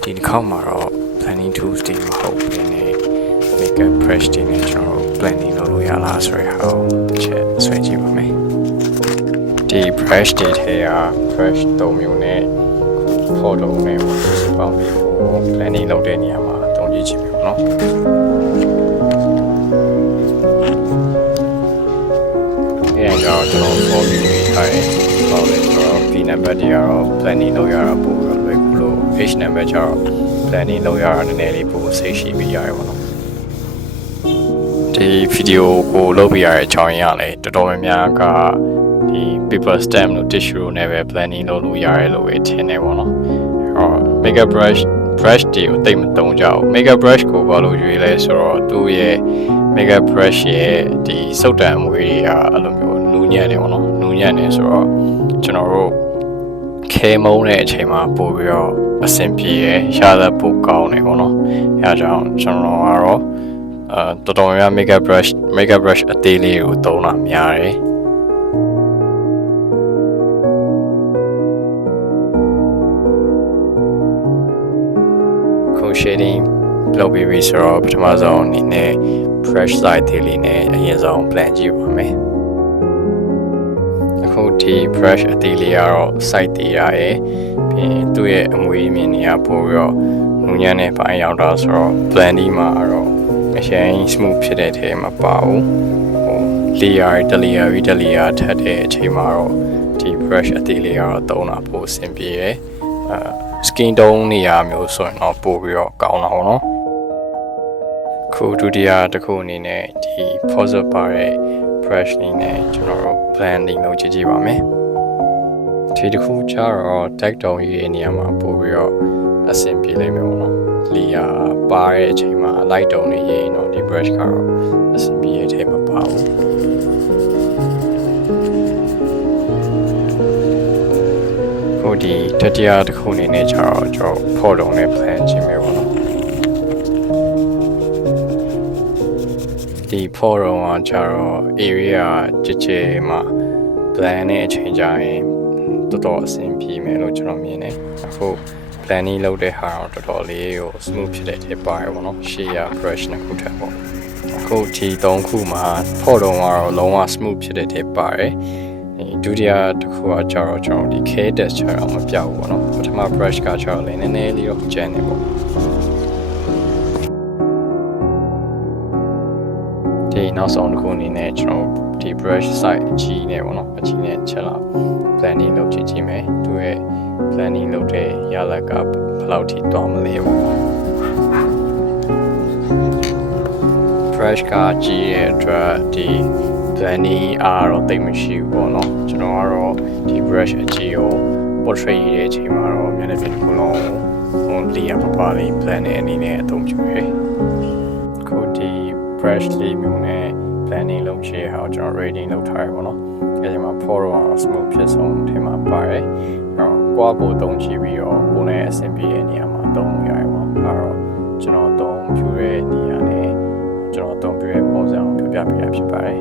ဒီတစ်ခေါက်မှာတော့ planning tools တွေမဟုတ်ဘဲနဲ့ makeup brush တွေနဲ့ကျွန်တော်တို့ blending လုပ်လို့ရလားဆိုတဲ့ဟာကိုတစ်ချက်ဆွဲကြည့်ပါမယ်ဒီ brush တွေထဲက brush ၃မျိုးနဲ့ photo နဲ့ပေါင်းပြီး blending လုပ်တဲ့နေရာမှာသုံးကြည့်ချင်ပြီပေါ့နော်အဲ့ဒါကြောင့်ကျွန်တော် formula ထားတယ်ပေါ့လေကျွန်တော် P number တွေကတော့ blending လုပ်ရတာပို့ပြီးလွယ်ကူလို့ H number ကျတော့ blending လုပ်ရတာနည်းနည်းလေးပိုစိတ်ရှိပြီးရတယ်ပေါ့နော်ဒီဗီဒီယိုကိုလုပ်ပြရတဲ့အကြောင်းရင်းကလည်းတော်တော်များများကဒီ paper stamp လို့ tissue နဲ့ပဲ blending လုပ်လို့ရတယ်လို့ပဲထင်တယ်ပေါ့နော်makeup brush တွေကိုတိတ်မသုံးကြဘူး makeup brush ကိုဘာလို့ရွေးလဲဆိုတော့သူ့ရဲ့ makeup brush ရဲ့ဒီစုပ်တံအမွေတွေကအဲ့လိုမျိုးနူးညံ့နေပေါ့နော်နူးညံ့နေဆိုတော့ကျွန်တော်တို့ခဲမုန်းတဲ့အချိန်မှာပို့ပြီးတော့အဆင်ပြေရရှားသက်ပို့ကောင်းနေပေါ့နော်အဲဒါကြောင့်ကျွန်တော်ကတော့တော်တော်များ makeup brush အသေးလေးကိုသုံးတာများတယ်shading လုပ်ပြီးပြီဆိုတော့ပထမဆုံးအနေနဲ့ brush size သေးလေးနဲ့အရင်ဆုံး blend ကြည့်ပါမယ်အခုဒီ brush အသေးလေးကတော့ size သေးရယ်ပြီးရင်သူ့ရဲ့အမွေးမြင်နေရပို့ပြီးတော့နူးညံ့တဲ့ပိုင်းရောက်တာဆိုတော့ blending မှာတော့အရင် smooth ဖြစ်တဲ့ထဲမှာပါဘူးlayer တစ် layer ပြီးတစ် layer ထပ်တဲ့အချိန်မှာတော့ဒီ brush အသေးလေးကတော့သုံးတာပိုအဆင်ပြေရယ်skin tone နေရာမျိုးဆိုရင်တော့ပို့ပြီးတော့ကောင်းလာအောင်နော်ခုဒုတိယတစ်ခုအနေနဲ့ဒီ positive ပါတဲ့ brush လေးနဲ့ကျွန်တော်တို့ blending လုပ်ကြည့်ပါမယ်ဒီတစ်ခုကျတော့ tag tone ရေးနေရာမှာပို့ပြီးတော့အဆင်ပြေလိမ့်မယ်ပေါ့နော် layer ပါတဲ့အချိန်မှာ light tone တွေရေးရင်တော့ဒီ brush ကတော့အဆင်ပြေတဲ့အထဲမှာပါဘူးဒီတတိယတစ်ခုအနေနဲ့ကျတော့ကျွန်တော်ဖော်တုံနဲ့ plan ခြင်းပဲပေါ့နော်ဒီဖော်တုံကကျတော့ area ကြည်ကြဲမှာ plan နဲ့အချိန်ကြရင်တော်တော်အဆင်ပြေမယ်လို့ကျွန်တော်မြင်တယ်အခု planning လုပ်တဲ့ဟာတော့တော်တော်လေးကို smooth ဖြစ်တဲ့ထဲပါတယ်ပေါ့နော်ရှေ့ရ brush နှစ်ခုထပ်ပေါ့အခုဒီ၃ခုမှာဖော်တုံကတော့လုံးဝ smooth ဖြစ်တဲ့ထဲပါတယ်ဒုတိယတစ်ခုကကျတော့ကျွန်တော်ဒီ K texture အောင်မပြောက်ဘူးပေါ့နော်ပထမ brush ကကျတော့လည်းနည်းနည်းလေးတော့ကျန်နေပေါ့ဒီနောက်ဆုံးတစ်ခုအနေနဲ့ကျွန်တော်ဒီ brush size အကြီးနဲ့ပေါ့နော်အကြီးနဲ့ချက်လာ blending လုပ်ကြည့်မယ်သူရဲ့ blending လုပ်တဲ့ရလဒ်ကဘယ်လောက်ထိတောင်းမလဲပေါ့ brush ကကြီးရဲ့အတွက်ဒီ blending အားတော့တိတ်မရှိဘူးပေါ့နော်ကျွန်တော်ကတော့ဒီ brush အကြီးကို portrait ရေးတဲ့အချိန်မှာတော့မျက်နှာပြင်တစ်ခုလုံးဟိုlayer ပါလေး blend တဲ့အနေနဲ့အသုံးပြုရယ်ခုဒီ brush လေးမျိုးနဲ့ blending လုပ်ချင်အောင်ကျွန်တော် rating လုပ်ထားရပေါ့နော်အဲဒီမှာ photo အောင် smooth ဖြစ်ဆုံးထဲမှာပါတယ်အဲ့တော့ကွာကိုသုံးကြည့်ပြီးတော့ကိုယ်နဲ့အဆင်ပြေတဲ့နေရာမှာသုံးလို့ရတယ်ပေါ့အဲ့တော့ကျွန်တော်သုံးပြုတဲ့နေရာနဲ့ကျွန်တော်သုံးပြတဲ့ပုံစံကိုပြပြပေးရဖြစ်ပါတယ်